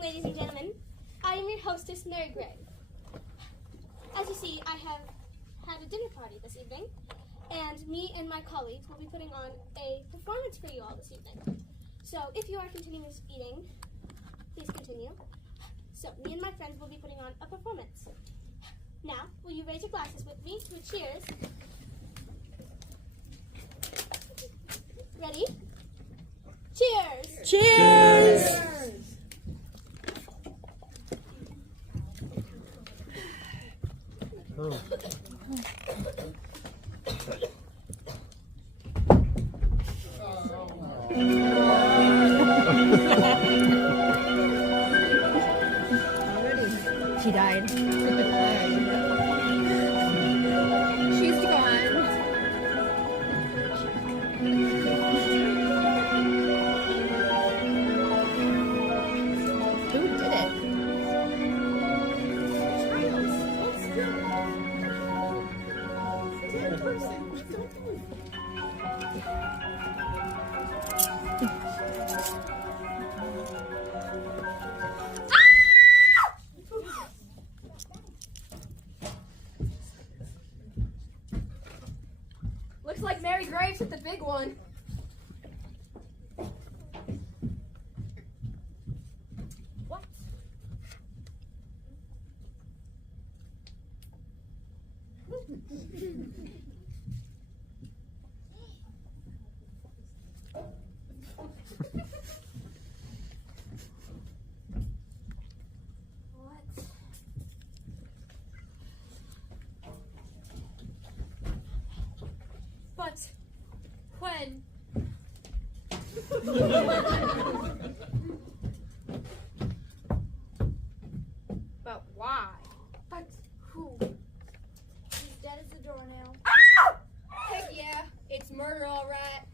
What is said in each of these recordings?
evening, ladies and gentlemen. I am your hostess, Mary Gray. As you see, I have had a dinner party this evening, and me and my colleagues will be putting on a performance for you all this evening. So if you are continuing eating, please continue. So me and my friends will be putting on a performance. Now, will you raise your glasses with me to a cheers? Ready? Cheers! Cheers! She died. She's gone. Who did it? Looks like Mary Graves hit the big one. What? But when? But why? But who? He's dead as a doornail. Ah! Heck yeah, it's murder all right.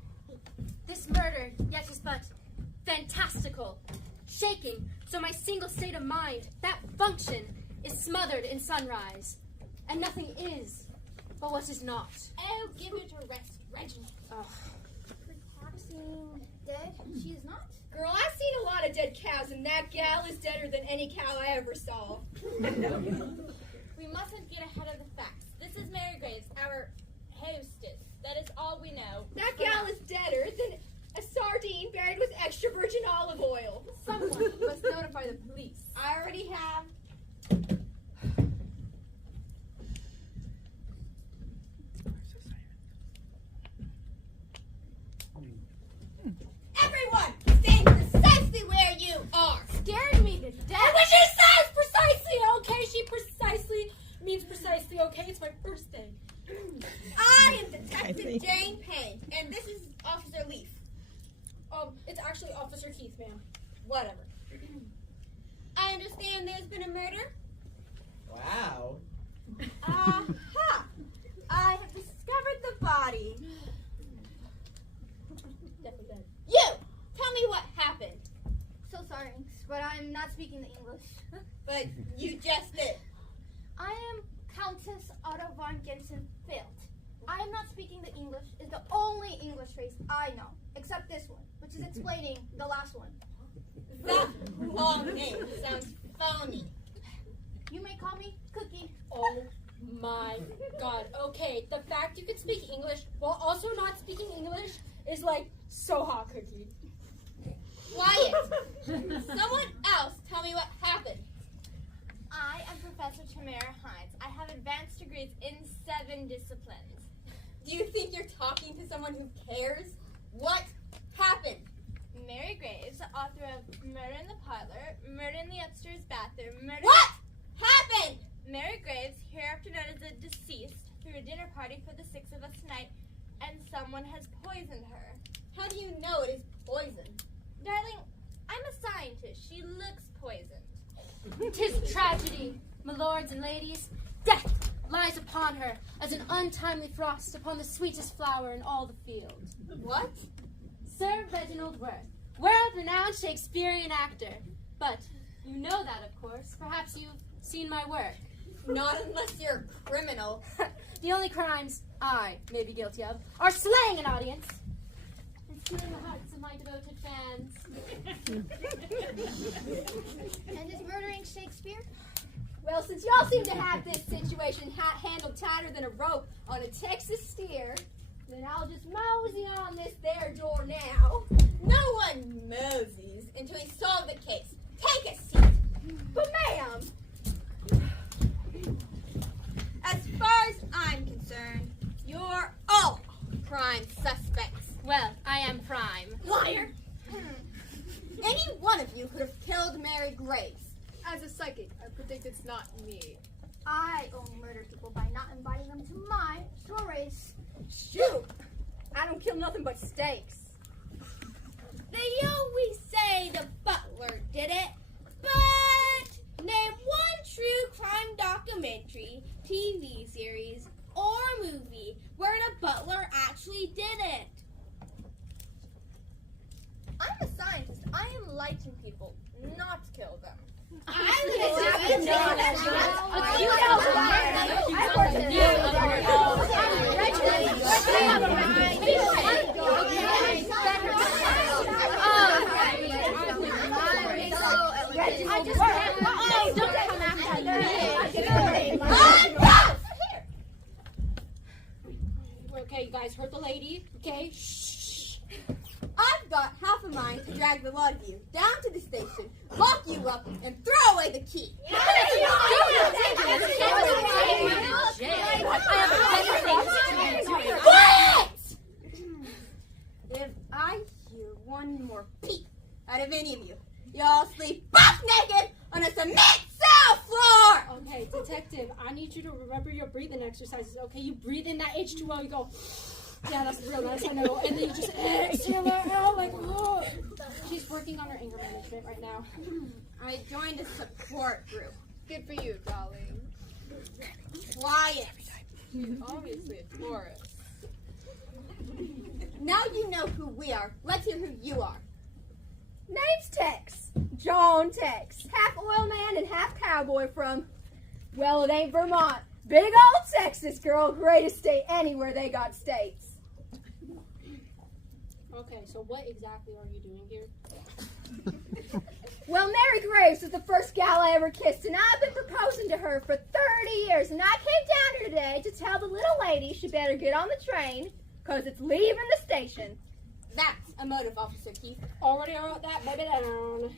This murder, yet is but fantastical, shaking, so my single state of mind, that function, is smothered in sunrise, and nothing is but what is not. Oh, give it a rest, Reginald. Oh. Relaxing. Dead? She is not? Girl, I've seen a lot of dead cows, and that gal is deader than any cow I ever saw. We mustn't get ahead of the facts. This is Mary Graves, our hostess. That is all we know. That gal is deader than a sardine buried with extra virgin olive oil. Someone must notify the police. I already have. Everyone, stay precisely where you are. Scaring me to death. And when she says precisely Okay, she precisely means precisely okay. It's my birthday. I am Detective Jane Payne, and this is Officer Leaf. It's actually Officer Keith, ma'am. Whatever. I understand there's been a murder. Wow. Aha! I have discovered the body. Definitely dead. You! Tell me what happened. So sorry, but I'm not speaking the English. But you just did. I am Countess Otto von Gensen-Felt. I am not speaking the English. Is the only English phrase I know, except this one, which is explaining the last one. That long name sounds phony. You may call me Cookie. Oh my god. Okay, the fact you can speak English while also not speaking English is like so hot, Cookie. Quiet. Someone else tell me what happened. I am Professor Tamara Hines. I have advanced degrees in 7 disciplines. Do you think you're talking to someone who cares? What happened? Mary Graves, author of Murder in the Parlor, Murder in the Upstairs Bathroom, Murder... What happened? Mary Graves, hereafter known as the deceased, threw a dinner party for the 6 of us tonight, and someone has poisoned her. How do you know it is poison? Darling, I'm a scientist. She looks poisoned. 'Tis tragedy, my lords and ladies. Death lies upon her as an untimely frost upon the sweetest flower in all the field. What? Sir Reginald Worth, world-renowned Shakespearean actor. But you know that, of course. Perhaps you've seen my work. Not unless you're a criminal. The only crimes I may be guilty of are slaying an audience and You're in the hearts of my devoted fans. And is murdering Shakespeare? Well, since y'all seem to have this situation handled tighter than a rope on a Texas steer, then I'll just mosey on this there door now. No one moseys until we solve the case. Take a seat. But ma'am, As far as I'm concerned, you're all prime suspects. Well, I am prime. Liar! Any one of you could have killed Mary Graves. As a psychic, I predict it's not me. I only murder people by not inviting them to my stories. shoot, I don't kill nothing but steaks. They always say the butler did it, but name one true crime documentary, TV series, or movie where the butler actually did it. I'm a scientist. I enlighten people, not kill them. Okay, you guys heard the lady. Okay, shh. I've got half a mind to drag the lot of you down to the station, lock you up, and throw away the key. Quiet! If I hear one more peep out of any of you, y'all sleep buck naked on a cement cell floor! Okay, detective, I need you to remember your breathing exercises. Okay, you breathe in that H2O, you go, yeah, that's real nice, I know. And then you just exhale it out like, oh. She's working on her anger management right now. I joined a support group. Good for you, darling. Quiet. She's obviously a Taurus. Now you know who we are. Let's hear who you are. Name's Tex. John Tex. Half oil man and half cowboy from, well, it ain't Vermont. Big old Texas, girl. Greatest state anywhere they got states. Okay, so what exactly are you doing here? Well, Mary Graves was the first gal I ever kissed, and I've been proposing to her for 30 years, and I came down here today to tell the little lady she better get on the train, because it's leaving the station. That's a motive, Officer Keith. Already wrote that baby down.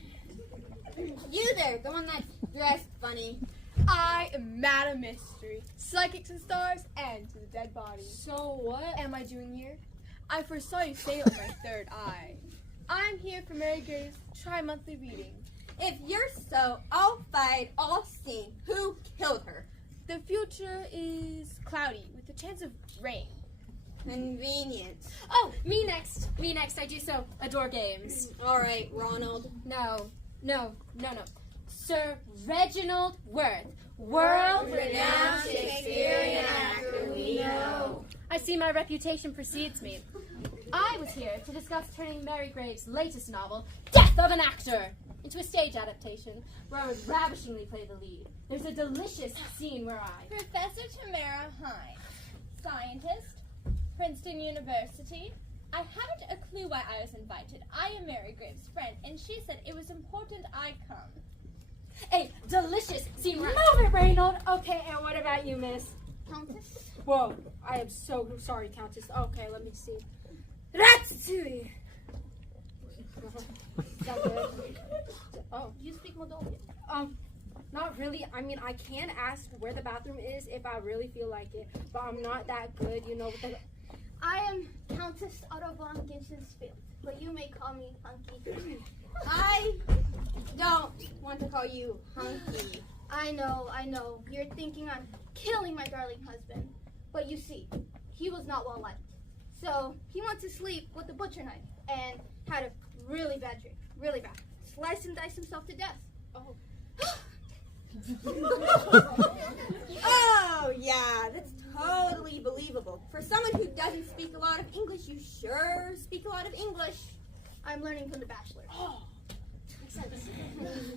You there, the one that's dressed funny. I am Madam Mystery, psychic to the stars and to the dead bodies. So what? Am I doing here? I first saw you sail with my third eye. I'm here for Mary Graves' tri-monthly reading. If you're so all-fired, all-seeing, who killed her? The future is cloudy with a chance of rain. Convenient. Oh, me next. Me next. I do so adore games. All right, Ronald. No. Sir Reginald Worth, world-renowned Shakespearean actor we know. I see my reputation precedes me. I was here to discuss turning Mary Graves' latest novel, Death of an Actor, into a stage adaptation where I would ravishingly play the lead. There's a delicious scene where I... Professor Tamara Hine, scientist, Princeton University. I haven't a clue why I was invited. I am Mary Graves' friend, and she said it was important I come. A delicious scene where... Move it, Reynold! Okay, and what about you, miss? Countess? Whoa, I am so sorry, Countess. Okay, let me see. Ratatouille! Is that good? Oh. You speak Moldovan. Not really. I mean, I can ask where the bathroom is if I really feel like it, but I'm not that good, you know, with the... I am Countess Otto von Ginsensfield, but you may call me Hunky. I don't want to call you hunky. I know. You're thinking I'm killing my darling husband. But you see, he was not well liked. So he went to sleep with a butcher knife and had a really bad dream. Really bad. Sliced and diced himself to death. Oh. Oh, yeah, that's totally believable. For someone who doesn't speak a lot of English, you sure speak a lot of English. I'm learning from the Bachelor. Oh. Makes sense.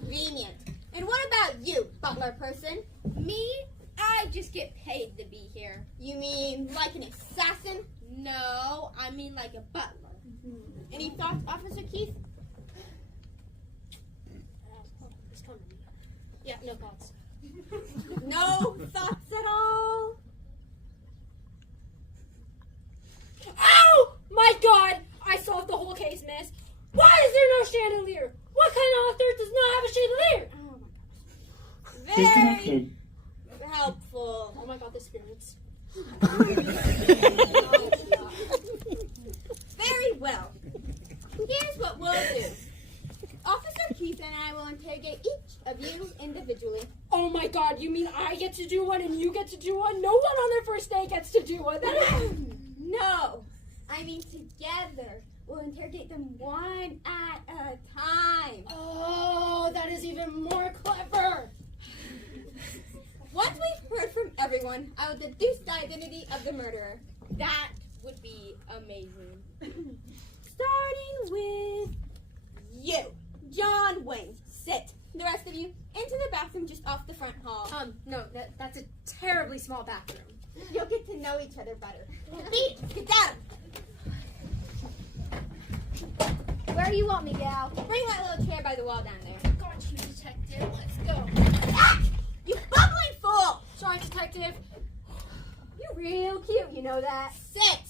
Convenient. And what about you, butler person? Me? I just get paid to be here. You mean like an assassin? No, I mean like a butler. Any thoughts, Officer Keith? He's coming. Yeah, no thoughts. No thoughts at all? Ow! My God! I solved the whole case, miss. Why is there no chandelier? What kind of author does not have a chandelier? Very helpful. Oh my god, the spirits. Very well. Here's what we'll do. Officer Keith and I will interrogate each of you individually. Oh my God, you mean I get to do one and you get to do one? No one on their first day gets to do one. No, I mean together. We'll interrogate them one at a time. Oh, that is even more clever. Once we've heard from everyone, I will deduce the identity of the murderer. That would be amazing. Starting with you, John Wayne. Sit. The rest of you, into the bathroom just off the front hall. No, that's a terribly small bathroom. You'll get to know each other better. Pete, get down. Where do you want me, gal? Bring that little chair by the wall down there. Got you, detective. Let's go. Ah! You bubbling fool! Sorry, detective. You're real cute, you know that. Sit.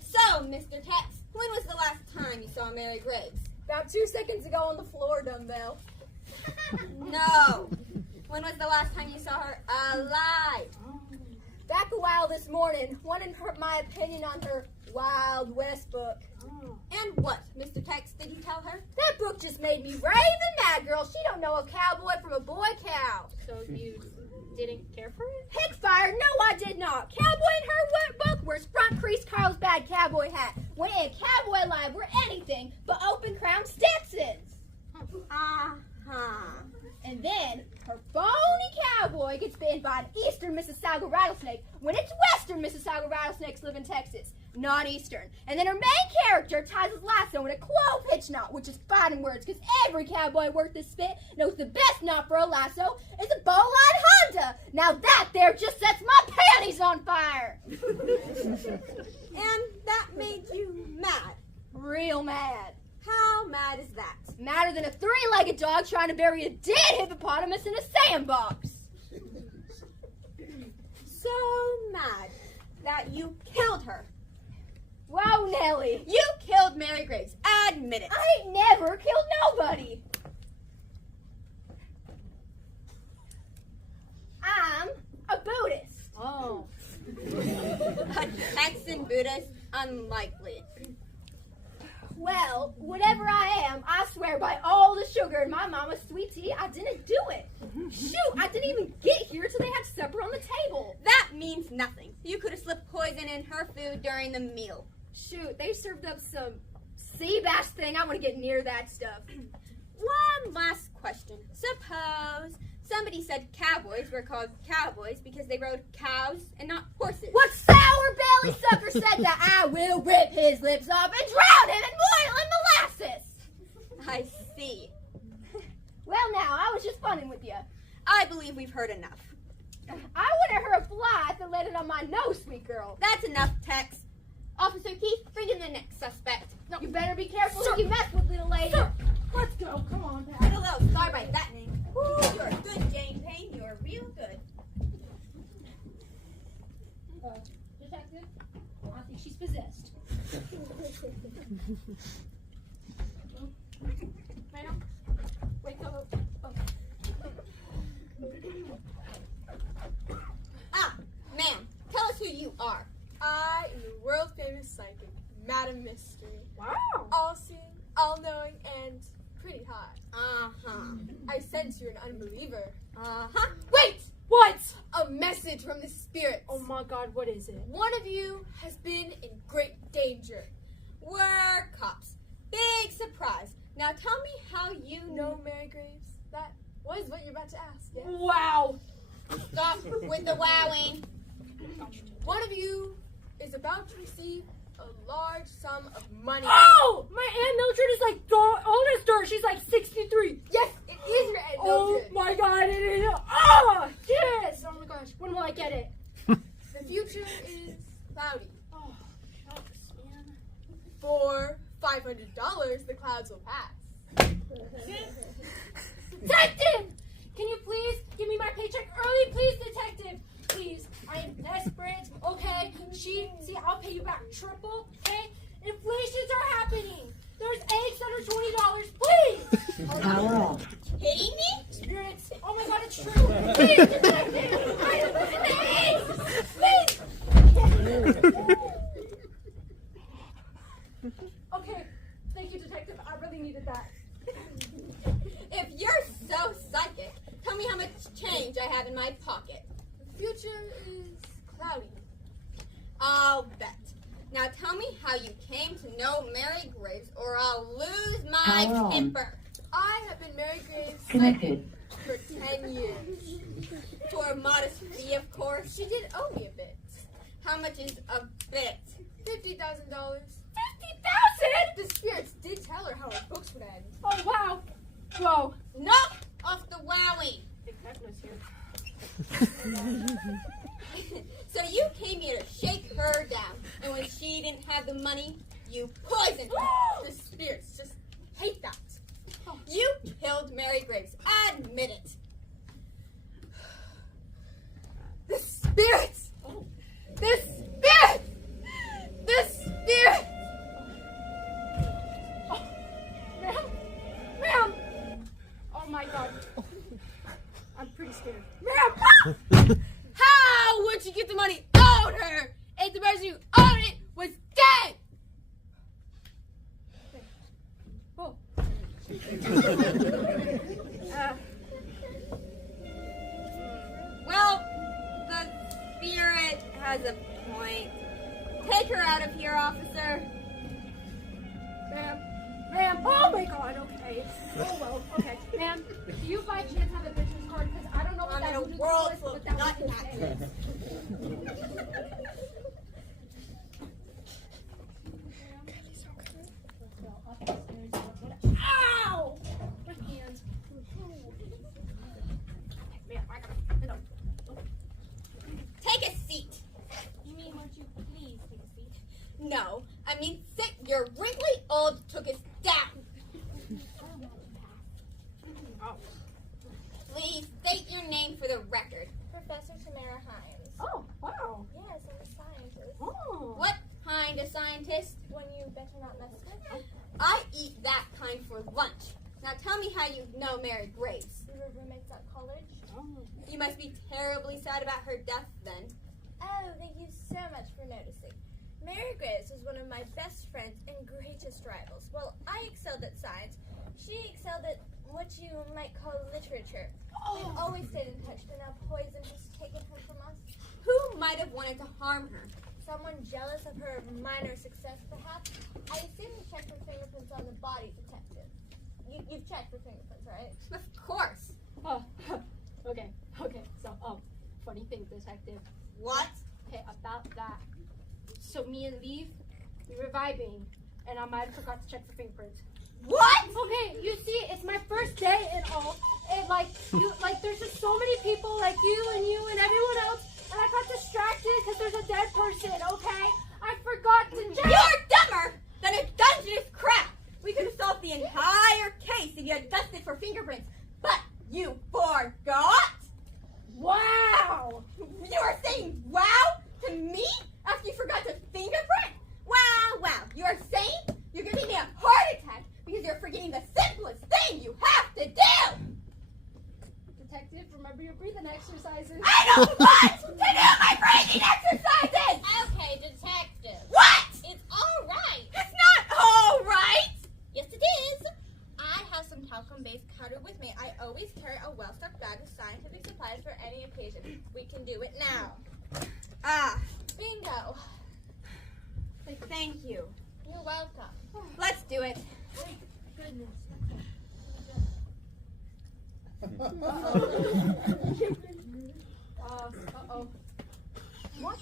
So, Mr. Tex, when was the last time you saw Mary Graves? About 2 seconds ago on the floor, dumbbell. No. When was the last time you saw her alive? Back a while this morning, wanting my opinion on her Wild West book. And what, Mr. Tex, did you tell her? That book just made me raving mad, girl. She don't know a cowboy from a boy cow. So you didn't care for it? Heck fire, no I did not. Cowboy in her book wears front crease Carlsbad cowboy hat. When in cowboy live wear anything but open crown Stetsons. And then her bony cowboy gets bitten by an eastern Mississauga rattlesnake when it's western Mississauga rattlesnakes live in Texas, not eastern. And then her main character ties his lasso in a clove hitch knot, which is fighting words because every cowboy worth his spit knows the best knot for a lasso is a bowline Honda. Now that there just sets my panties on fire. And that made you mad. Real mad. How mad is that? Madder than a three-legged dog trying to bury a dead hippopotamus in a sandbox. So mad that you killed her. Wow, Nellie. You killed Mary Graves. Admit it. I ain't never killed nobody. I'm a Buddhist. Oh. A Texan Buddhist? Unlikely. Well, whatever I am, I swear by all the sugar in my mama's sweet tea, I didn't do it. Shoot, I didn't even get here till they had supper on the table. That means nothing. You could have slipped poison in her food during the meal. Shoot, they served up some sea bass thing. I want to get near that stuff. One last question. Suppose somebody said cowboys were called cowboys because they rode cows and not horses. What sour belly sucker said that I will rip his lips off and drown him in boiling molasses? I see. Well, now, I was just funning with you. I believe we've heard enough. I would have hurt a fly if it landed on my nose, sweet girl. That's enough, Tex. Officer Keith, bring in the next suspect. No. You better be careful who you mess with, little lady. Sir. Let's go. Come on, Pat. Hello, sorry by that name. Ooh, you're good, Jane Payne. You're real good. Detective, I think she's possessed. Ma'am, wake up. Ah, ma'am, tell us who you are. I am the world famous psychic, Madam Mystery. Wow. All-seeing, all-knowing, and pretty hot. Uh-huh. I sense you're an unbeliever. Uh-huh. Wait! What? A message from the spirits. Oh my god, what is it? One of you has been in great danger. We're cops. Big surprise. Now tell me how you No, Mary Graves. That was what you're about to ask, yes? Wow. Stop with the wowing. One of you is about to receive a large sum of money. Oh! My Aunt Mildred is like the oldest daughter. She's like 63. Yes, it is your Aunt Oh Mildred. my god, it is. Oh, yes. Oh my gosh. When will I get it? The future is cloudy. Oh, $500, the clouds will pass. Detective! Can you please give me my paycheck early, please, detective? Please, I am desperate, okay? See, I'll pay you back triple, okay? Inflations are happening. There's eggs that are $20, please! Kidding me? Spirits, oh my God, it's true. Please, detective! I am losing the eggs! Please! Okay, thank you, detective. I really needed that. If you're so psychic, tell me how much change I have in my pocket. The future is cloudy. I'll bet. Now tell me how you came to know Mary Graves, or I'll lose my temper. I have been Mary Graves Connected. for 10 years. For a modest fee, of course. She did owe me a bit. How much is a bit? $50,000. $50,000? The spirits did tell her how her books would end. Oh, wow. Whoa. Knock off the wowie. Big Techno's here. So you came here to shake her down, and when she didn't have the money, you poisoned her. The spirits just hate that. You killed Mary Graves. Admit it. The spirits! The spirits! The spirits! Ma'am! Oh my God. I'm pretty scared. Ma'am! How would you get the money owed her if the person who owed it was dead? Oh. Well, the spirit has a point. Take her out of here, officer. Ma'am. Oh my God, okay. Oh well, okay. Ma'am, do you by chance have a business card? Because I don't know what I'm that in a voodoo world is, full but of that nut was hacks. Ow! My hands. Man, I gotta. Take a seat. You mean, won't you please take a seat? No, I mean sit your wrinkly old tookest down. Please state your name for the record. Professor Tamara Hines. Oh, wow. Yes, I'm a scientist. Oh. What kind of scientist? One you better not mess with. I eat that kind for lunch. Now tell me how you know Mary Graves. We were roommates at college. You must be terribly sad about her death then. Oh, thank you so much for noticing. Mary Graves was one of my best friends and greatest rivals. While I excelled at science, she excelled at what you might call literature. We've always stayed in touch, but now poison has taken her from us. Who might have wanted to harm her? Someone jealous of her minor success, perhaps? I assume you checked for fingerprints on the body, detective. You've checked for fingerprints, right? Of course. Oh, okay. So, funny thing, detective. What? Okay, about that. So me and Leaf, we were vibing, and I might have forgot to check for fingerprints. What? Okay, you see, it's my first day and all, and there's just so many people like you and everyone else, and I got distracted because there's a dead person. Okay, I forgot to check. You're dumber than a Dungeness crab. We could have solved the entire case if you had dusted for fingerprints, but you forgot. Wow. You are saying wow to me after you forgot to fingerprint? Wow. You are saying you're giving me a heart attack because you're forgetting the simplest thing you have to do. Detective, remember your breathing exercises. I don't want to do my breathing exercises. Okay, detective. What? It's all right. It's not all right. Yes, it is. I have some talcum-based powder with me. I always carry a well-stocked bag of scientific supplies for any occasion. We can do it now. Bingo. Thank you. You're welcome. Let's do it. Goodness. Uh-oh. What?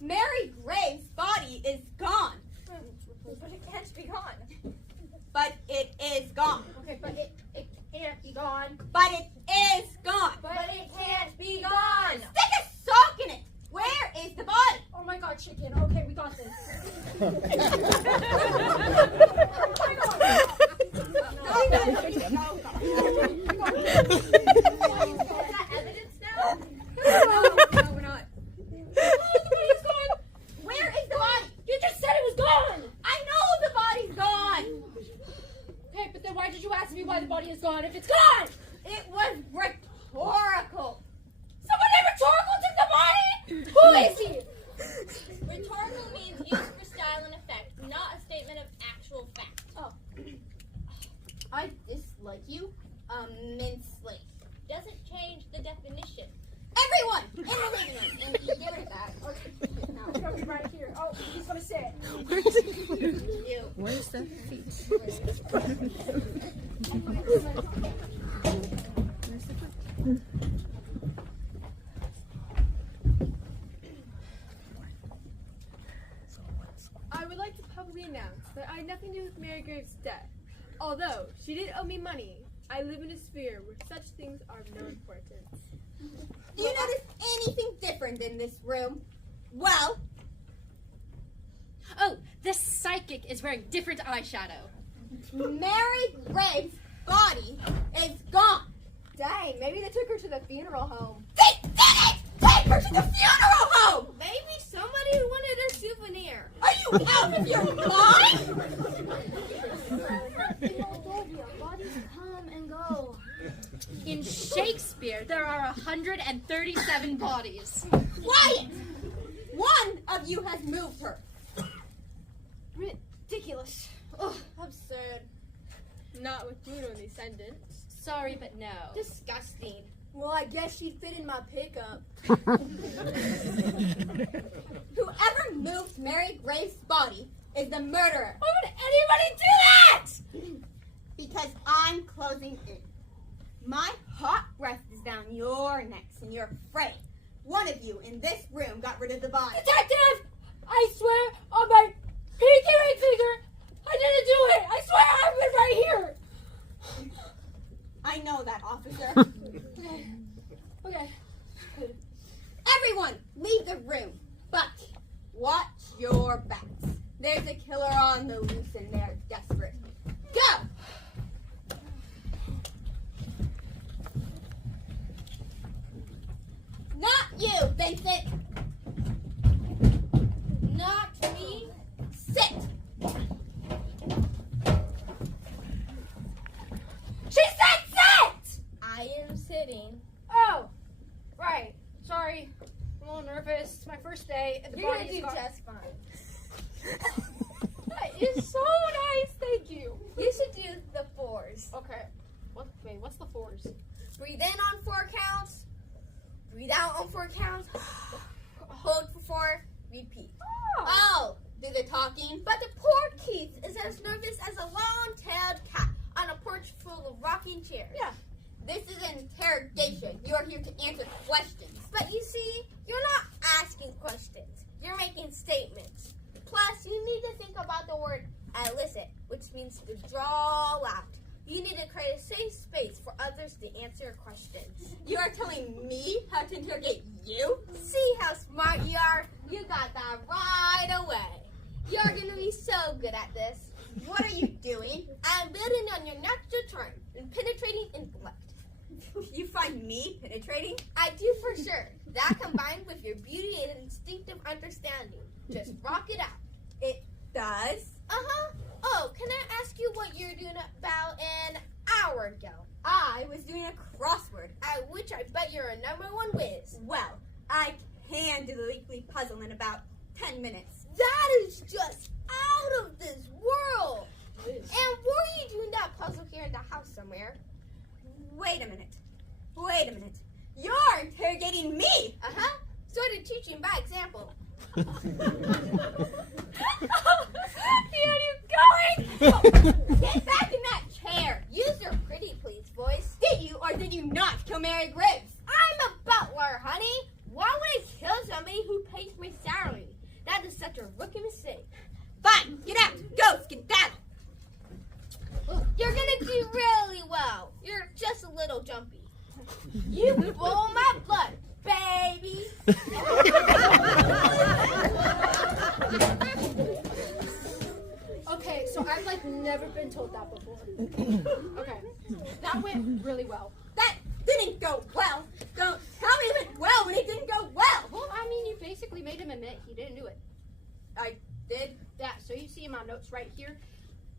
Mary Graves' body is gone. But it can't be gone. But it is gone. Okay, but it can't be gone. But it is gone. But it can't be gone. Stick a sock in it. Where is the body? Oh my God, chicken. Okay, we got this. body is gone if it's gone? It was rhetorical. Someone named Rhetorical took the body? Who is he? Rhetorical means used for style and effect, not a statement of actual fact. I dislike you immensely. Doesn't change the definition. Everyone in the living room, and you give it that. Okay. Now, It's gonna be right here. Oh, he's gonna sit. Where's the feet? I would like to publicly announce that I had nothing to do with Mary Graves' death. Although she did owe me money, I live in a sphere where such things are of no importance. do you notice anything different in this room? Well, Oh, this psychic is wearing different eyeshadow. Mary Graves' body is gone. Dang, maybe they took her to the funeral home. They didn't take her to the funeral home. Maybe somebody wanted a souvenir. Are you out of your mind? Bodies come and go. In Shakespeare, there are 137 bodies. Quiet! One of you has moved her. Ridiculous. Ugh, absurd. Not with Bruno in the ascendant. Sorry, but no. Disgusting. Well, I guess she'd fit in my pickup. Whoever moved Mary Graves' body is the murderer. Why would anybody do that? Because I'm closing in. My hot breath is down your necks and you're afraid. One of you in this room got rid of the body. Detective! I swear on my pinky ring finger, I didn't do it! I swear I've been right here! I know that, officer. Okay. Everyone, leave the room. But watch your backs. There's a killer on the loose and they're desperate. Go! Not you, Vincent. Not me. Sit. She said sit! I am sitting. Oh, right. Sorry. I'm a little nervous. It's my first day at the You're body. gonna do just fine. That is so nice. Thank you. You should do the fours. Okay. What's the fours? Breathe in on 4 counts. Breathe out on 4 counts. Hold for 4. Repeat. Oh, do the talking. But the poor Keith is as nervous as a long-tailed cat on a porch full of rocking chairs. Yeah. This is an interrogation. You are here to answer questions. But you see, you're not asking questions. You're making statements. Plus, you need to think about the word elicit, which means to draw out. You need to create a safe space for others to answer your questions. You are telling me how to interrogate you? See how smart you are? You got that right away. You're going to be so good at this. What are you doing? I'm building on your natural charm and penetrating intellect. You find me penetrating? I do for sure. That combined with your beauty and instinctive understanding. Just rock it out. It does. Uh-huh. Oh, can I ask you what you're doing about an hour ago? I was doing a crossword. At which I bet you're a #1 whiz. Well, I can do the weekly puzzle in about 10 minutes. That is just out of this world. And were you doing that puzzle here in the house somewhere? Wait a minute. Wait a minute. You're interrogating me. Uh-huh. Sort of teaching by example. Here you going? Get back in that chair. Use your pretty please voice. Did you or did you not kill Mary Graves? I'm a butler, honey. Why would I kill somebody who pays my salary? That is such a rookie mistake. Fine. Get out. Go. Skedaddle. You're gonna do really well. You're just a little jumpy. You boil my blood, baby. Okay, so I've never been told that before. Okay, that went really well. That didn't go well. Don't tell me it went well when it didn't go well. Well, I mean, you basically made him admit he didn't do it. I did. Yeah, so you see in my notes right here,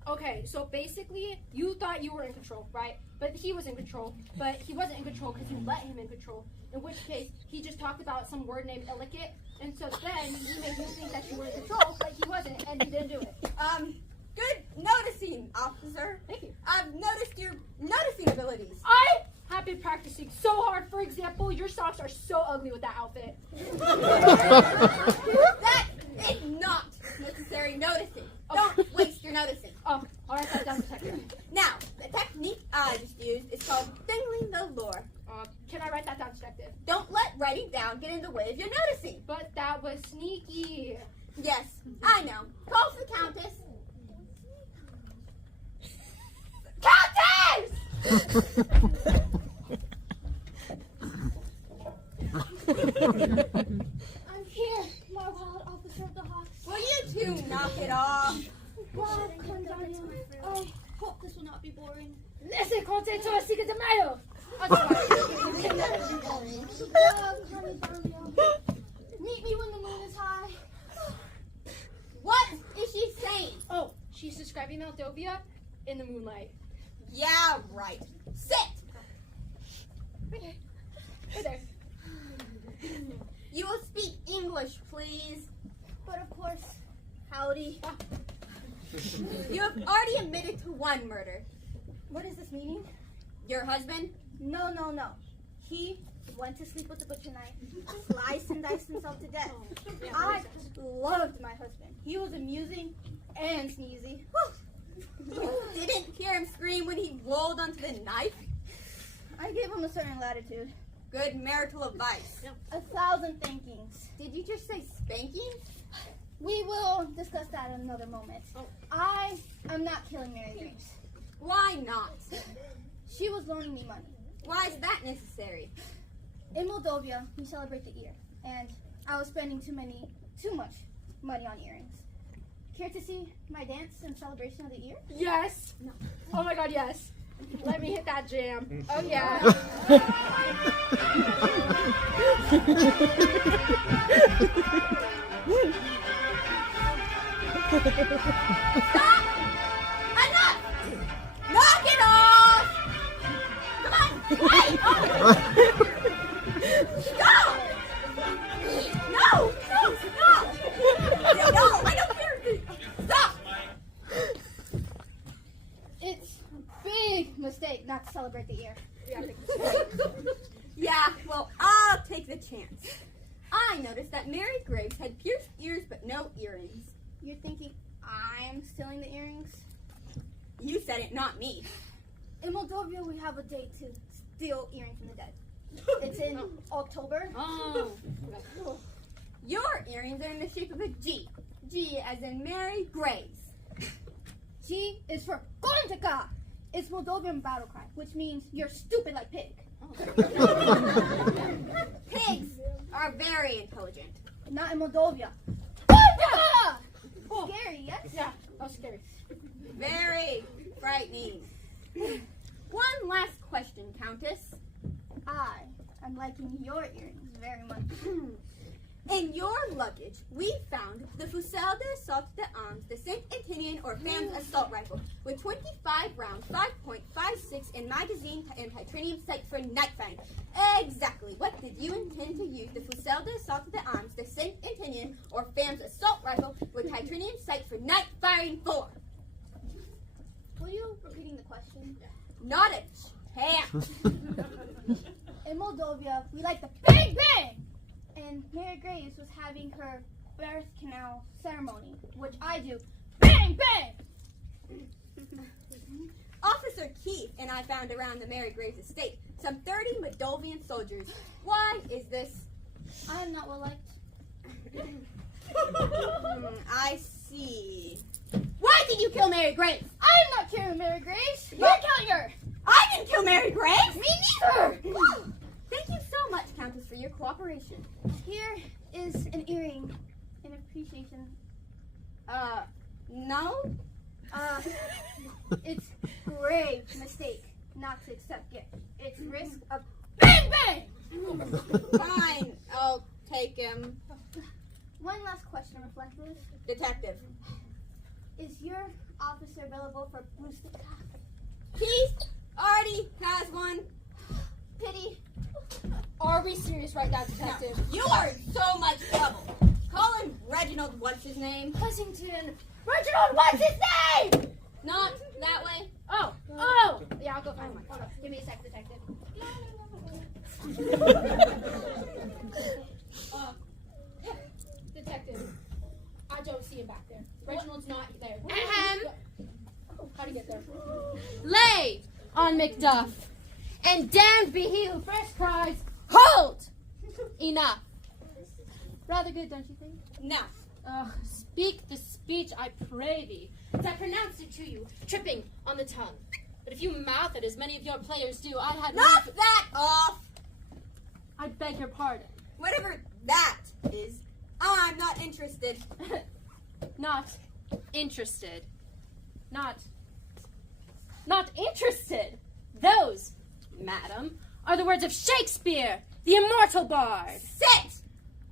Okay, so basically, you thought you were in control, right? But he was in control. But he wasn't in control because you let him in control. In which case, he just talked about some word named illicit. And so then, he made you think that you were in control, but he wasn't, and you didn't do it. Good noticing, officer. Thank you. I've noticed your noticing abilities. I have been practicing so hard. For example, your socks are so ugly with that outfit. That is not necessary noticing. Don't waste your noticing. Oh, all right, that's done, detective. Now, the technique I just used is called dangling the lure. Can I write that down, detective? Don't let writing down get in the way of your noticing. But that was sneaky. Yes, I know. Call for the countess. Countess! I'm here, my wild officer of the Hawks. Will you two knock it off? God, Condanium. I hope this will not be boring. Laissez compter toi aussi que de mayo. Meet me when the moon is high. What is she saying? Oh, she's describing Moldovia in the moonlight. Yeah, right. Sit! Right there. You will speak English, please. But of course, howdy. You have already admitted to one murder. What does this mean? Your husband? No. He went to sleep with the butcher knife, sliced and diced himself to death. I loved my husband. He was amusing and sneezy. You didn't hear him scream when he rolled onto the knife? I gave him a certain latitude. Good marital advice. 1,000 thankings. Did you just say spanking? We will discuss that at another moment. I am not killing Mary Graves. Why not? She was loaning me money. Why is that necessary? In Moldovia, we celebrate the ear, and I was spending too much money on earrings. Care to see my dance in celebration of the ear? Yes. No. Oh my God, yes. Let me hit that jam. Oh yeah. Stop! Enough! Knock it off! Come on! Wait! Stop! No! Stop! No, I don't care! Stop! It's a big mistake not to celebrate the ear. Yeah, well, I'll take the chance. I noticed that Mary Graves had pierced ears but no earrings. You're thinking I'm stealing the earrings? You said it, not me. In Moldovia, we have a day to steal earrings from the dead. It's in October. Oh. Your earrings are in the shape of a G. G as in Mary Graves. G is for Kontika. It's Moldovan battle cry, which means you're stupid like pig. Pigs are very intelligent. Not in Moldovia. Kontika! Scary, yes? Yeah, that was scary. Very frightening. One last question, Countess. I am liking your earrings very much. In your luggage, we found the Fusil d'Assault d'Armes, the Saint-Étienne or Fam's assault rifle, with 25 rounds, 5.56 in magazine and titanium sight for night firing. Exactly. What did you intend to use the Fusil d'Assault d'Armes, the Saint-Étienne or Fam's assault rifle with titanium sight for night firing for? Will you repeating the question? Not a chance. In Moldovia, we like the bang bang! And Mary Graves was having her birth canal ceremony, which I do bang bang! Officer Keith and I found around the Mary Graves estate some 30 Moldovan soldiers. Why is this? I am not well liked. I see. Why did you kill Mary Graves? I am not killing Mary Graves! You're killing her! I didn't kill Mary Graves! Me neither! Thank you so much, Countess, for your cooperation. Here is an earring in appreciation. No? It's grave mistake not to accept gift. It's risk of bang bang! Fine, I'll take him. One last question, Reflectless. Detective. Is your officer available for blue stick? He already has one. Pity. Are we serious right now, Detective? You are in so much trouble. Call him Reginald, what's his name? Pleasington. Reginald, what's his name? Not that way. Oh. Yeah, I'll go find one. Hold on. Give me a sec, detective. Detective, I don't see him back there. Reginald's not there. How'd he get there? Lay on Macduff, and damned be he who first cries, "Hold!" Enough. Rather good, don't you think? No. Speak the speech, I pray thee, as I pronounce it to you, tripping on the tongue. But if you mouth it, as many of your players do, I had Knock that off. I beg your pardon. Whatever that is, I'm not interested. Not interested. Not interested. Those, madam, are the words of Shakespeare, the immortal bard. Sit!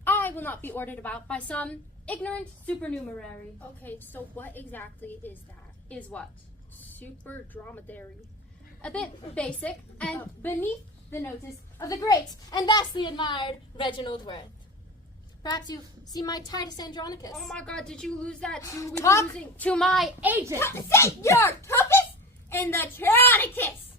I will not be ordered about by some ignorant supernumerary. Okay, so what exactly is that? Is what? Super dromedary. A bit basic and beneath the notice of the great and vastly admired Reginald Worth. Perhaps you've seen my Titus Andronicus. Oh my god, did you lose that too? We Talk were losing. to my agent. Sit your tuchus in the Tronicus!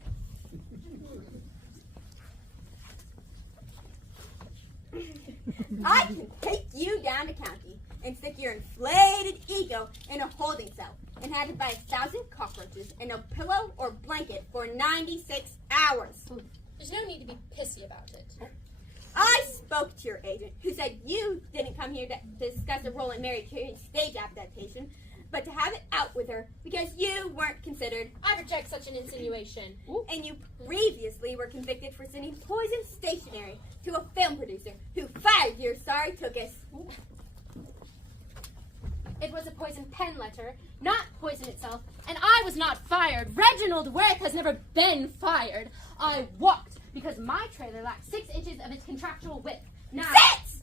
I can take you down to county and stick your inflated ego in a holding cell and have it by 1,000 cockroaches and no pillow or blanket for 96 hours. There's no need to be pissy about it. I spoke to your agent, who said you didn't come here to discuss a role in Mary Carey's stage adaptation, but to have it out with her because you weren't considered, I reject such an insinuation. and you previously were convicted for sending poison stationery to a film producer who fired your sorry tuchus. It was a poison pen letter, not poison itself, and I was not fired. Reginald Worth has never been fired. I walked because my trailer lacked 6 inches of its contractual width. Now, Sit!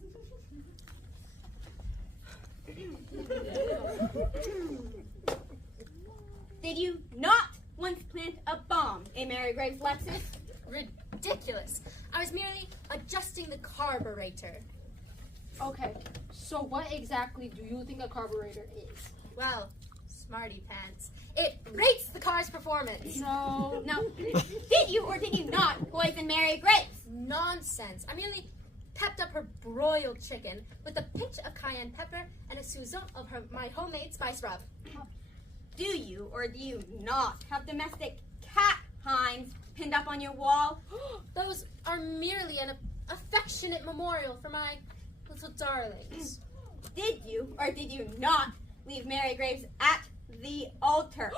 Did you not once plant a bomb in Mary Graves' Lexus? ridiculous. I was merely adjusting the carburetor. Okay, so what exactly do you think a carburetor is? Well, smarty pants. It rates the car's performance. So, No. Did you or did you not poison Mary Graves? Nonsense. I merely pepped up her broiled chicken with a pinch of cayenne pepper and a soupçon of my homemade spice rub. Do you or do you not have domestic cat hinds pinned up on your wall? Those are merely an affectionate memorial for my little darlings. Did you or did you not leave Mary Graves at the altar?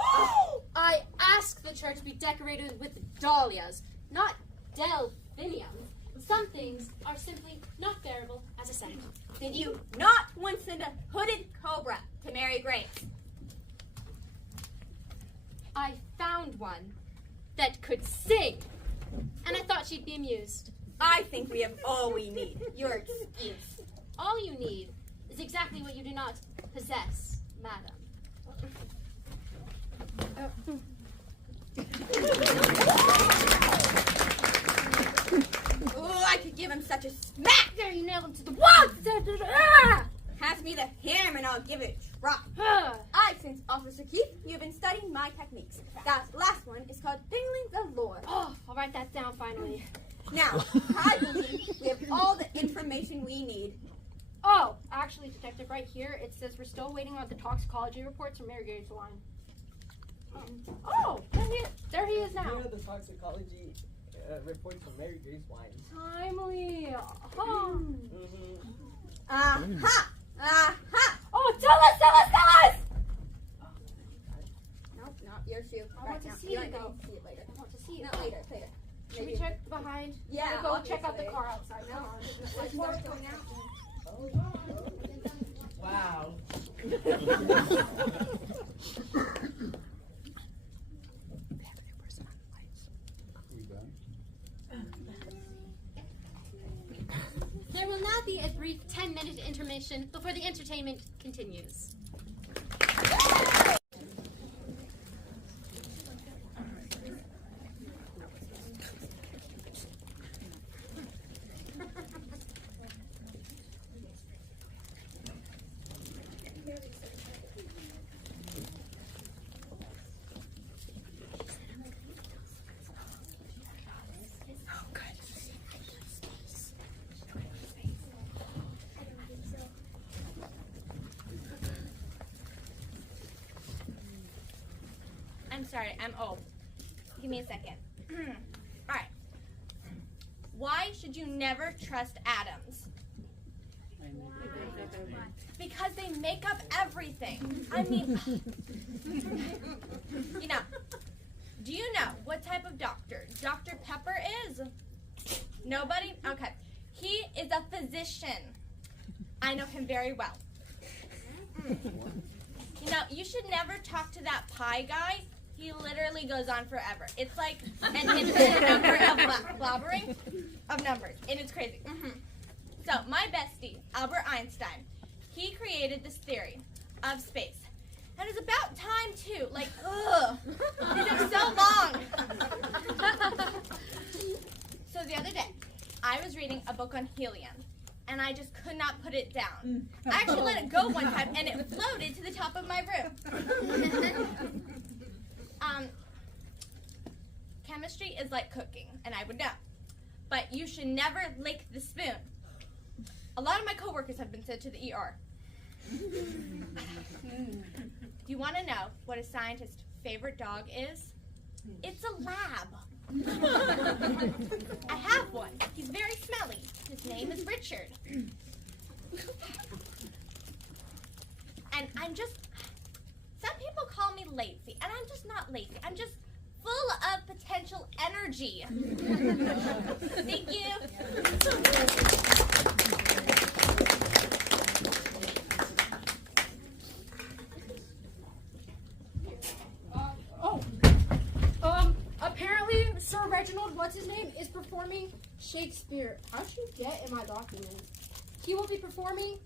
I asked the church to be decorated with dahlias, not delphiniums. Some things are simply not bearable as a scent. Did you not once send a hooded cobra to Mary Graves? I found one that could sing, and I thought she'd be amused. I think we have all we need. Your excuse. All you need is exactly what you do not possess, madam. Oh, I could give him such a smack. There, you nailed him to the wall. Pass me the hammer and I'll give it a try. Since Officer Keith, you've been studying my techniques. That last one is called Dingling the Lord. Oh, I'll write that down finally. Now, I believe we have all the information we need. oh, actually, Detective, right here, it says we're still waiting on the toxicology reports from Mary Graves' line. Oh, there he is now. Here are the toxicology reports from Mary Graves' wine. Timely. Aha! Aha! Oh, tell us! Nope, not your shoe. I want to now. see You it, might though. see it later. I want to see it. Not later. Should we Maybe. check behind? Yeah, We'll go check out the obviously. car outside. Come on. There's more going out. Wow. There will now be a brief 10-minute intermission before the entertainment continues. I'm sorry, I'm old. Give me a second. Alright. Why should you never trust atoms? Because they make up everything. I mean, you know, do you know what type of doctor Dr. Pepper is? Nobody? Okay. He is a physician. I know him very well. You know, you should never talk to that pie guy. He literally goes on forever. It's like an infinite number of blabbering of numbers, and it's crazy. So, my bestie, Albert Einstein, he created this theory of space. And it's about time, too. Like, ugh. It took so long. So, the other day, I was reading a book on helium, and I just could not put it down. I actually let it go one time, and it floated to the top of my room. Chemistry is like cooking, and I would know. But you should never lick the spoon. A lot of my coworkers have been sent to the ER. Do you want to know what a scientist's favorite dog is? It's a lab. I have one. He's very smelly. His name is Richard. And some people call me lazy, and I'm just not lazy. I'm just full of potential energy. Thank you. Apparently, Sir Reginald, what's his name, is performing Shakespeare. How'd you get in my document? He will be performing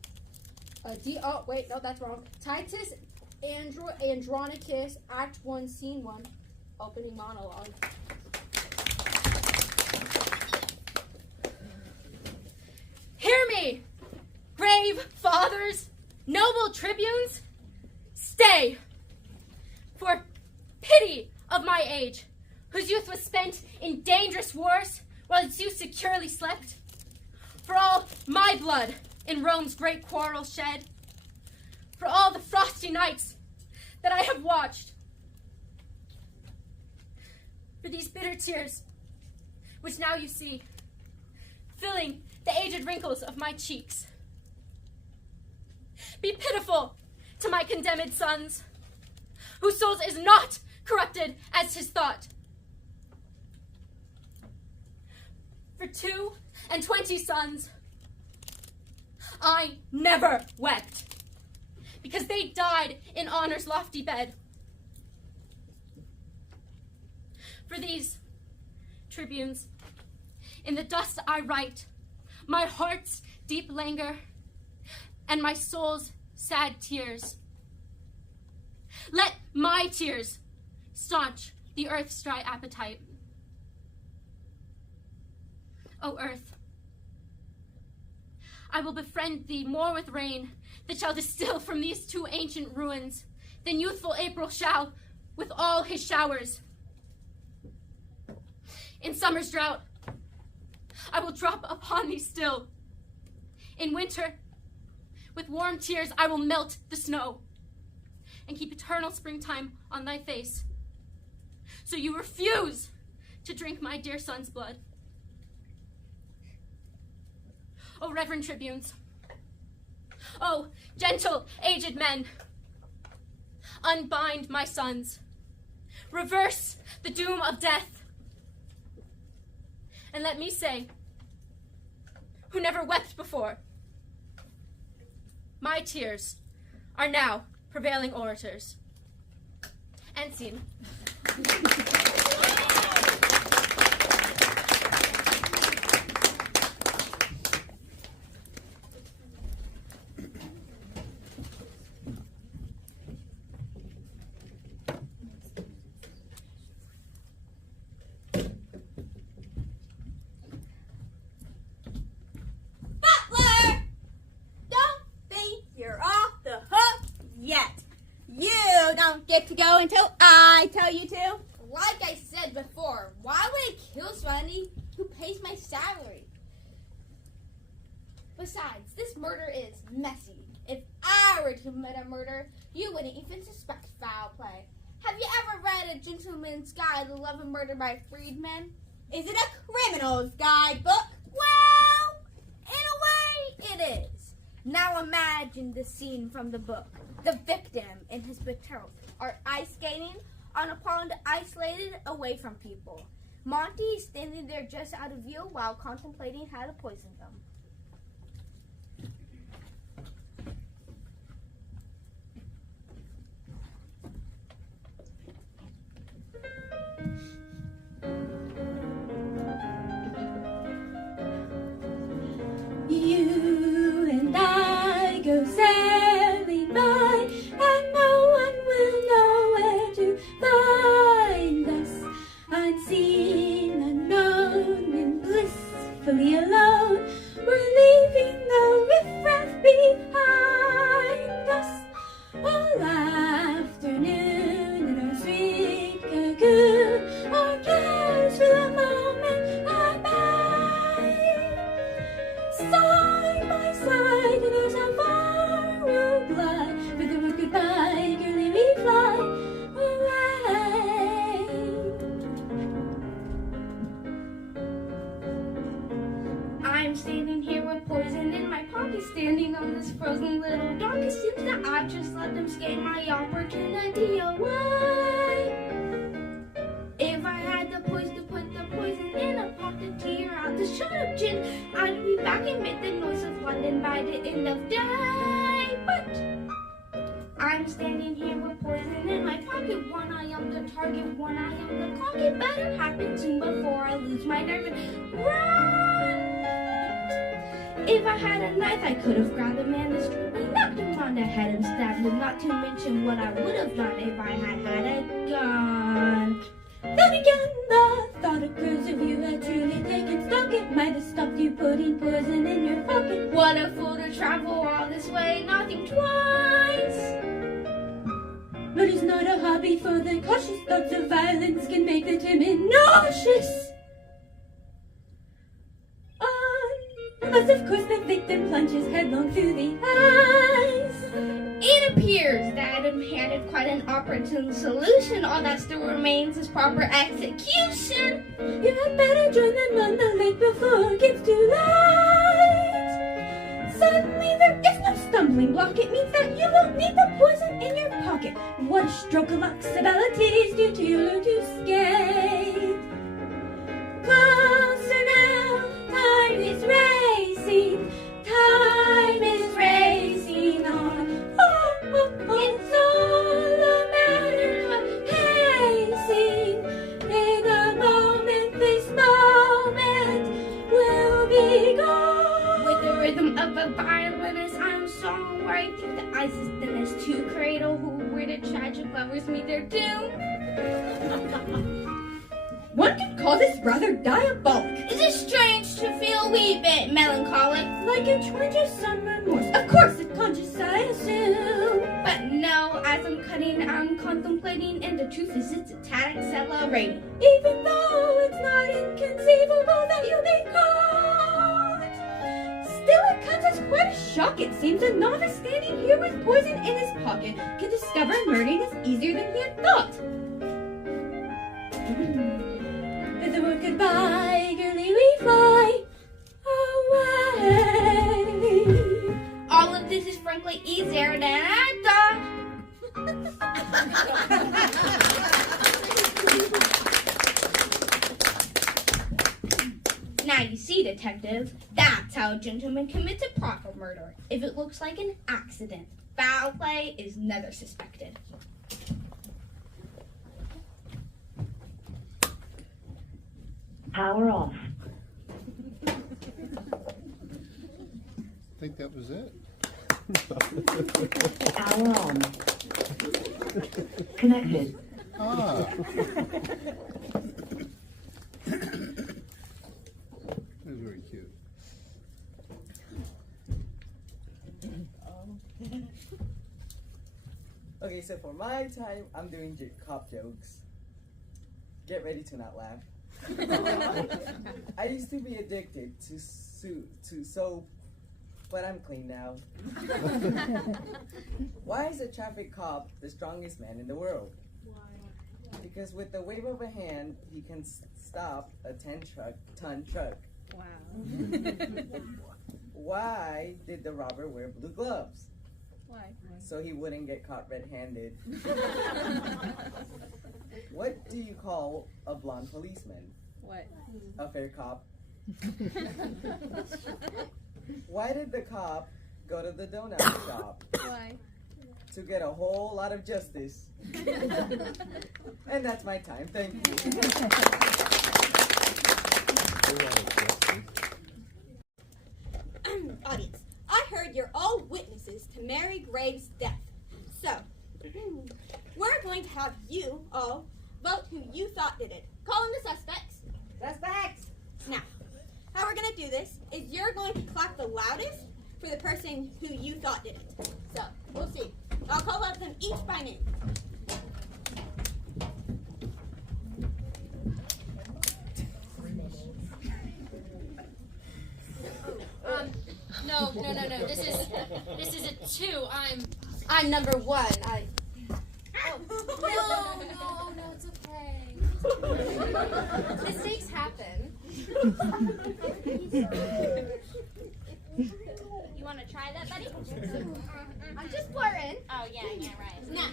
oh, wait, no, that's wrong. Titus Andronicus, Act 1, Scene 1, opening monologue. Hear me, grave fathers, noble tribunes, stay, for pity of my age, whose youth was spent in dangerous wars, while its youth securely slept. For all my blood in Rome's great quarrel shed, for all the frosty nights that I have watched, for these bitter tears, which now you see, filling the aged wrinkles of my cheeks. Be pitiful to my condemned sons, whose souls is not corrupted as his thought. For 22 sons, I never wept, because they died in honor's lofty bed. For these tribunes, in the dust I write my heart's deep languor and my soul's sad tears. Let my tears staunch the earth's dry appetite. O earth, I will befriend thee more with rain that shall distill from these two ancient ruins than youthful April shall with all his showers. In summer's drought, I will drop upon thee still. In winter, with warm tears, I will melt the snow and keep eternal springtime on thy face. So you refuse to drink my dear son's blood. O reverend tribunes, O gentle aged men, unbind my sons, reverse the doom of death, and let me say, who never wept before, my tears are now prevailing orators. End scene. Butler! Don't think you're off the hook yet. You don't get to go until I tell you to. Like I said before, why would I kill somebody who pays my salary? Besides, this murder is messy. If I were to commit a murder, you wouldn't even suspect foul play. Have you ever read A Gentleman's Guide to Love and Murder by Friedman? Is it a criminal's guidebook? Well, in a way, it is. Now imagine the scene from the book. The victim and his betrothed are ice skating on a pond isolated away from people. Monty is standing there just out of view while contemplating how to poison them. You and I go sailing by, and no one will know where to find us. Unseen, unknown, and blissfully alone, we're leaving the riffraff behind us. All afternoon in our sweet cocoon, our cares for the moment are by. Side by side, and as our far will glide, with the word goodbye, girlie, we fly away. I'm standing here with poison in my pocket, standing on this frozen little dock. It seems that I just let them skate my opportunity away. If I had the poison to put the poison in a pot to tear out the shot of gin, I'd be back and make the noise of London by the end of day. But I'm standing here with poison in my pocket. One eye on the target, one eye on the clock. It better happen soon before I lose my nerve and run. If I had a knife, I could have grabbed the man and strictly knocked him on the head and stabbed him. Not to mention what I would have done if I had had a gun. Then again, the thought occurs if you had truly taken stock, it might have stopped you putting poison in your pocket. What a fool to travel all this way, not think twice. Murder's not a hobby for the cautious. Thoughts of violence can make the timid nauseous. Unless, of course, the victim plunges headlong through the eyes. It appears that Adam handed quite an opportune solution. All that still remains is proper execution. You had better join them on the lake before it gets too late. Suddenly there is no stumbling block. It means that you won't need the poison in your pocket. What a stroke of luck's abilities do to you learn to skate. Closer now, time is racing. Time is racing on. It's all a matter of pacing. In a moment, this moment will be gone. With the rhythm of a violinist, I'm songwriting through the ice as thin as two cradle who where the tragic lovers meet their doom. One could call this rather diabolic. Is it strange to feel a wee bit melancholic? Like a twinge of some remorse. Of course, it's conscious, I assume. But no, as I'm cutting, I'm contemplating, and the truth is it's a tad accelerating. Even though it's not inconceivable that you'll be caught. Still, it comes as quite a shock. It seems a novice standing here with poison in his pocket can discover murdering is easier than he had thought. With the word goodbye, girlie, we fly away. All of this is frankly easier than I thought. Now you see, detective, that's how a gentleman commits a proper murder. If it looks like an accident, foul play is never suspected. Power off. I think that was it. Power on. Connected. Ah. That was very cute. Okay, so for my time, I'm doing cop jokes. Get ready to not laugh. I used to be addicted to soap, but I'm clean now. Why is a traffic cop the strongest man in the world? Because with the wave of a hand, he can stop a 10-ton truck. Wow. Why did the robber wear blue gloves? Why? So he wouldn't get caught red-handed. What do you call a blonde policeman? What? A fair cop. Why did the cop go to the donut shop? Why? To get a whole lot of justice. And that's my time. Thank you. Audience, I heard you're all witnesses to Mary Graves' death. So, we're going to have you all vote who you thought did it. Call in the suspects. Suspects! Now, how we're going to do this is you're going to clap the loudest for the person who you thought did it. So, we'll see. I'll call out them each by name. No. This is a 2. I'm number 1. No, it's okay. Mistakes happen. You want to try that, buddy? I'm just blurring. Oh, yeah, right. Now,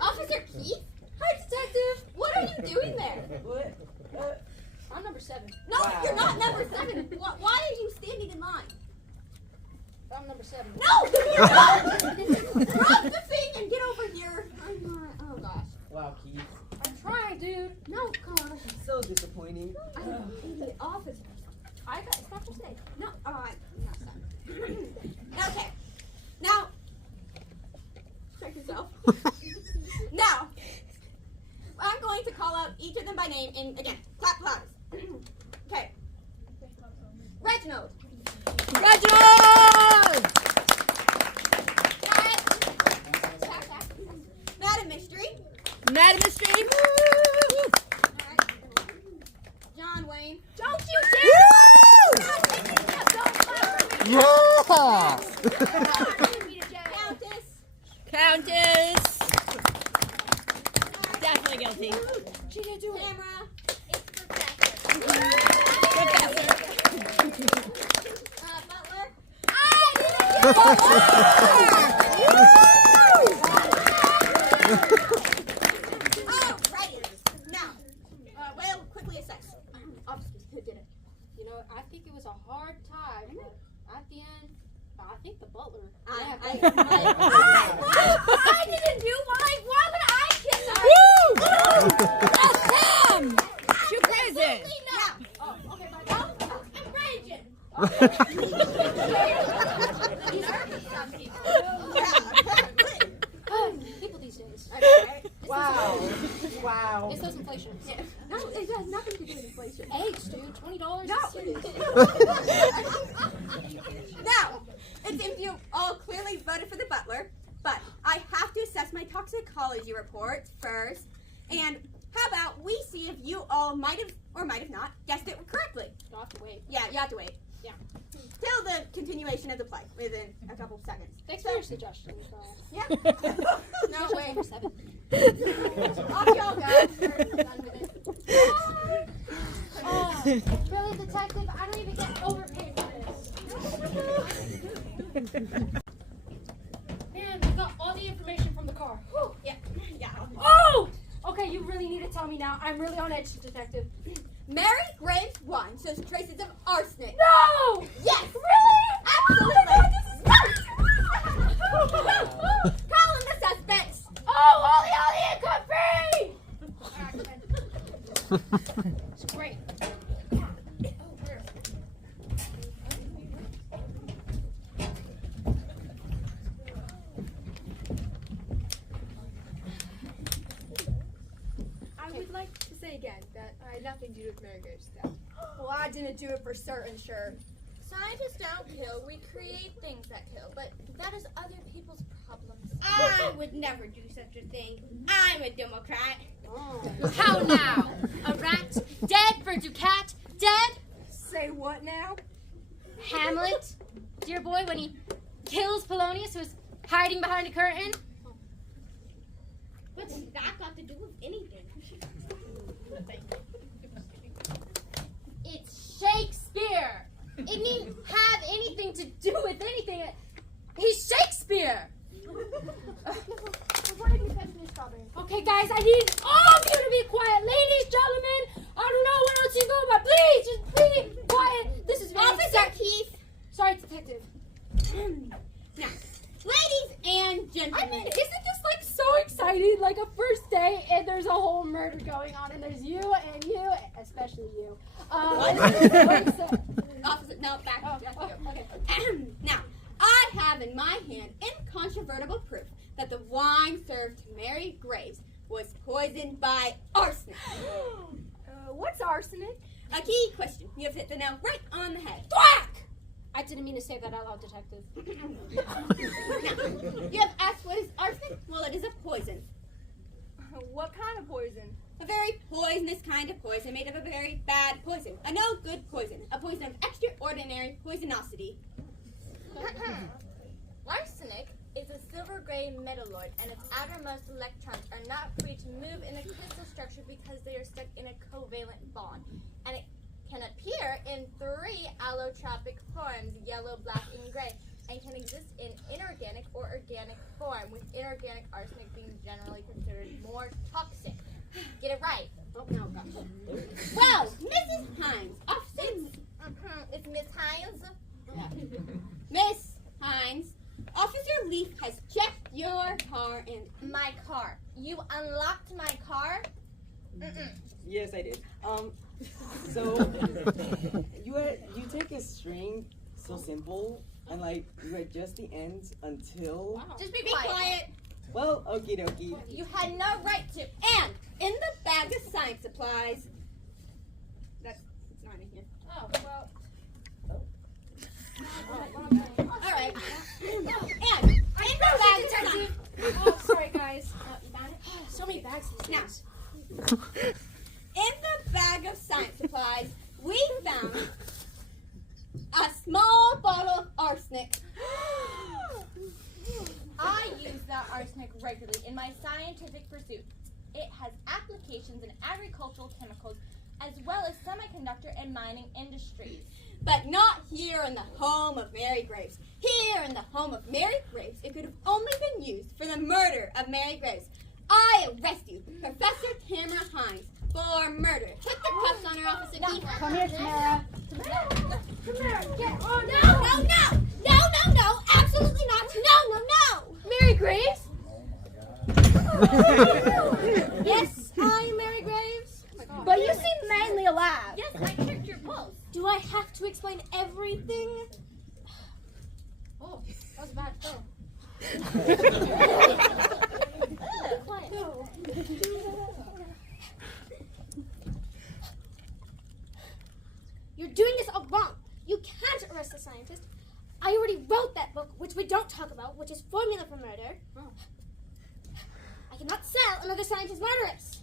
Officer Keith? Hi, Detective. What are you doing there? What? I'm number 7. No, Wow. you're not number 7. Why are you standing in line? I'm number 7. No! Drop the thing and get over here. I'm not. Oh, gosh. Wow, Keith. I'm trying, dude. No, gosh. So disappointing. I'm the officer. I got special today. No, I'm not sorry. Okay. Now, check yourself. Now, I'm going to call out each of them by name and, again, clap loudest. Okay. Reginald. Madam Mystery. Alright. John Wayne. Don't you dare! Countess. Definitely guilty. She did do it. Camera. Alrighty. Now, we'll quickly assess. Officers, who did it? You know, I think it was a hard tie, but at the end, I think the butler. I didn't do mine. Why would I kiss her? That's him. You crazy. No. Oh, okay, bye. I'm raging. People these days. Wow. Wow. It's those inflations. No, it has nothing to do with inflation. Eggs, dude. $20. No. is serious. Now, it seems you all clearly voted for the butler, but I have to assess my toxicology reports first. And how about we see if you all might have or might have not guessed it correctly? You'll have to wait. Yeah, you have to wait. Yeah. Till the continuation of the play within a couple of seconds. Thanks for your suggestions. Yeah. No, Special wait. number 7. Off y'all go. We're done with it. Really, detective? I don't even get overpaid for this. Man, we got all the information from the car. Whew. Yeah. Oh! Okay, you really need to tell me now. I'm really on edge, detective. Mary Graves won shows traces of arsenic. No! Yes. Really? Absolutely. Call in the suspects. Oh, Holly, come free! It's great. I would like to say again that I had nothing to do with Mary Graves' death. Well, I didn't do it for certain, sure. Scientists don't kill, we create things that kill, but that is other people's problems. I would never do such a thing. I'm a Democrat. How now? A rat dead for Ducat? Dead? Say what now? Hamlet, dear boy, when he kills Polonius, who is hiding behind a curtain? What's that got to do Okay, guys, I need all of you to be quiet. Ladies, gentlemen, I don't know where else you go, but please, just be quiet. This is very Officer Keith. Sorry, detective. Now, ladies and gentlemen. I mean, isn't this like so exciting? Like a first date, and there's a whole murder going on, and there's you, especially you. Officer, no, back. Okay. Now, I have in my hand incontrovertible proof that the wine served to Mary Graves was poisoned by arsenic. What's arsenic? A key question. You have hit the nail right on the head. Thwack! I didn't mean to say that out loud, detective. Now, you have asked what is arsenic? Well, it is a poison. What kind of poison? A very poisonous kind of poison made of a very bad poison. A no good poison. A poison of extraordinary poisonosity. Arsenic is a silver gray metalloid, and its outermost electrons are not free to move in a crystal structure because they are stuck in a covalent bond. And it can appear in 3 allotropic forms, yellow, black, and gray, and can exist in inorganic or organic form, with inorganic arsenic being generally considered more toxic. Get it right. Oh, no, gosh. Well, Mrs. Hines, Officer... It's Miss Hines. Miss Hines, Officer Leaf has checked your car and... My car. You unlocked my car? Yes, I did. So you take a string so simple and like you adjust the ends until. Just be Be quiet. quiet. Well, okie dokie. You had no right to. And in the bag of science supplies... It's not in here. Oh, well. All right. And in the bag of science... Oh, sorry, guys. You found it? So many bags these Now, days. in the bag of science supplies, we found a small bottle of arsenic. I use that arsenic regularly in my scientific pursuits. It has applications in agricultural chemicals as well as semiconductor and mining industries. But not here in the home of Mary Graves. Here in the home of Mary Graves, it could have only been used for the murder of Mary Graves. I arrest you, Professor Tamara Hines, for murder. Put the cuffs on her, Officer Keith. Come here, Tamara. Get on. No, absolutely not. No. Mary Graves? Yes, I'm Mary Graves. But you seem mainly alive. Yes, I checked your pulse. Do I have to explain everything? Oh, that was a bad throw. You're doing this all wrong. You can't arrest a scientist. I already wrote that book, which we don't talk about, which is Formula for Murder. I cannot sell another scientist murderess.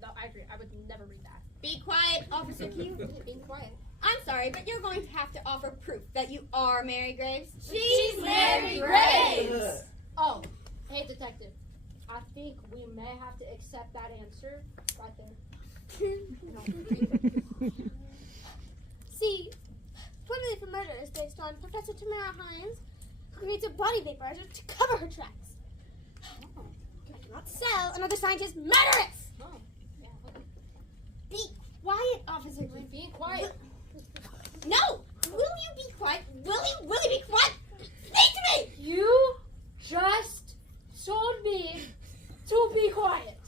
No, I agree. I would never read that. Be quiet, Officer Keith. Be quiet. I'm sorry, but you're going to have to offer proof that you are Mary Graves. She's Mary Graves. Oh, hey, detective. I think we may have to accept that answer right there. See, Formula for Murder is based on Professor Tamara Hines, who creates a body vaporizer to cover her tracks. I cannot sell another scientist murderess. Be quiet, Officer Green. Being quiet. No! Will you be quiet? Will you be quiet? Speak to me! You just told me to be quiet.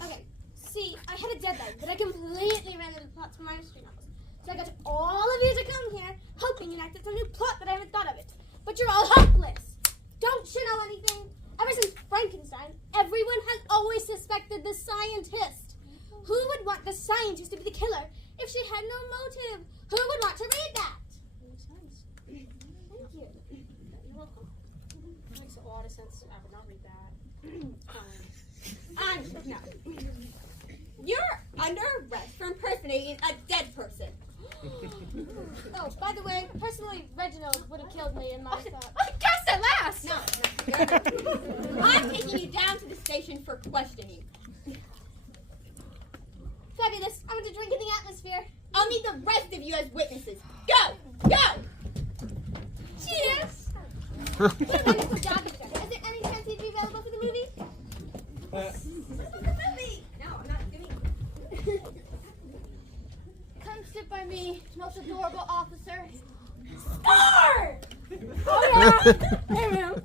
Okay, see, I had a deadline, but I completely ran out of plots for my mystery novels. So I got all of you to come here, hoping you enacted some new plot that I haven't thought of it. But you're all hopeless. Don't you know anything? Ever since Frankenstein, everyone has always suspected the scientist. Who would want the scientist to be the killer if she had no motive? Who would want to read that? Makes sense. Thank you. You're welcome. Makes a lot of sense. I would not read that. No. You're under arrest for impersonating a dead person. Oh, by the way, personally, Reginald would have killed me in my thought. I guessed at last. No. I'm taking you down to the station for questioning. Fabulous. I want to drink in the atmosphere. I'll need the rest of you as witnesses. Go! Cheers! What a wonderful job you've done. Is there any chance he'd be available for the movie? No, I'm not doing it. Come sit by me, most adorable officer. Oh yeah. Hey, ma'am.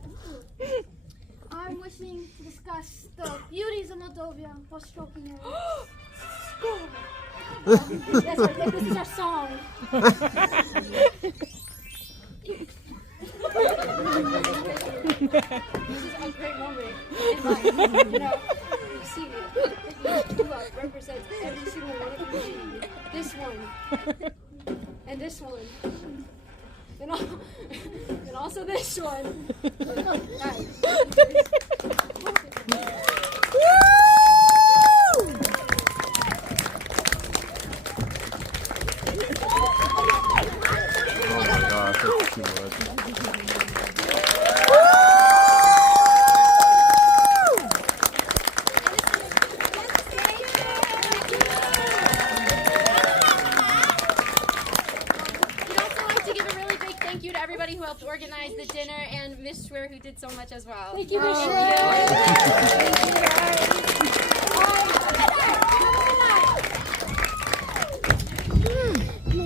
I'm wishing to discuss the beauties of Moldova while stroking her. Yes, right, this is our song. This is a great moment in life. You know, you see me. Love represents every single one of you. This one. And this one. And also this one. Oh my gosh, that's too much. Thank you to everybody who helped organize the dinner and Miss I.Schwehr who did so much as well. Thank you, Miss I.Schwehr.